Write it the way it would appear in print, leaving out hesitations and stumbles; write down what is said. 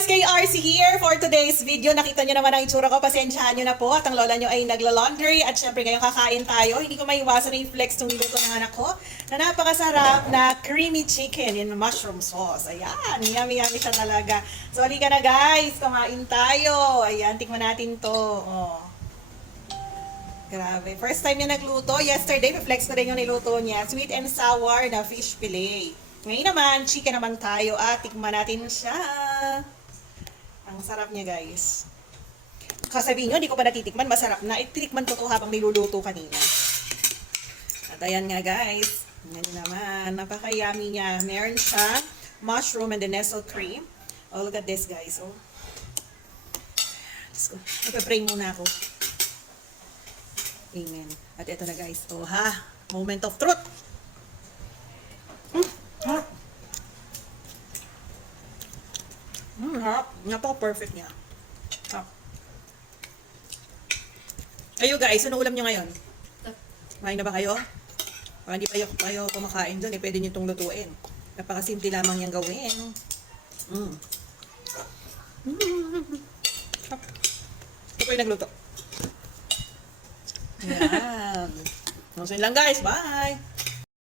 guys, kay RC here for today's video. Nakita nyo naman ang itsura ko, pasensyahan nyo na po. At ang lola nyo ay nagla-laundry. At syempre ngayon kakain tayo. Hindi ko maiwasan na yung flex ng niluto ng anak ko na napakasarap na creamy chicken in mushroom sauce. Ayan, yummy siya talaga. So halika na guys, kumain tayo. Ayan, tikman natin to. Oh. Grabe. First time niya nagluto. Yesterday, flex ko rin yung niluto niya. Sweet and sour na fish fillet. Ngayon naman, chicken naman tayo at tikman natin siya. Ang sarap niya guys. Kasabihin nyo, hindi ko pa natitikman, masarap na. Itikman ko to habang niluluto kanina. At ayan nga guys. Ngayon naman, napaka-yummy niya. Meron siya mushroom and the nestle cream. Oh, look at this guys. Oh. Let's go. Ipapray muna ako. Amen. At ito na guys. Oh ha, moment of truth. Harap. Harap. Napaka-perfect niya. Harap. Ayo guys, ano ulam nyo ngayon? Kumain na ba kayo? Baka hindi pa kayo kumakain doon, pwede nyo itong lutuin. Napakasimple lamang niyang gawin. Ito po yung nagluto. Yan. So yun lang guys, bye!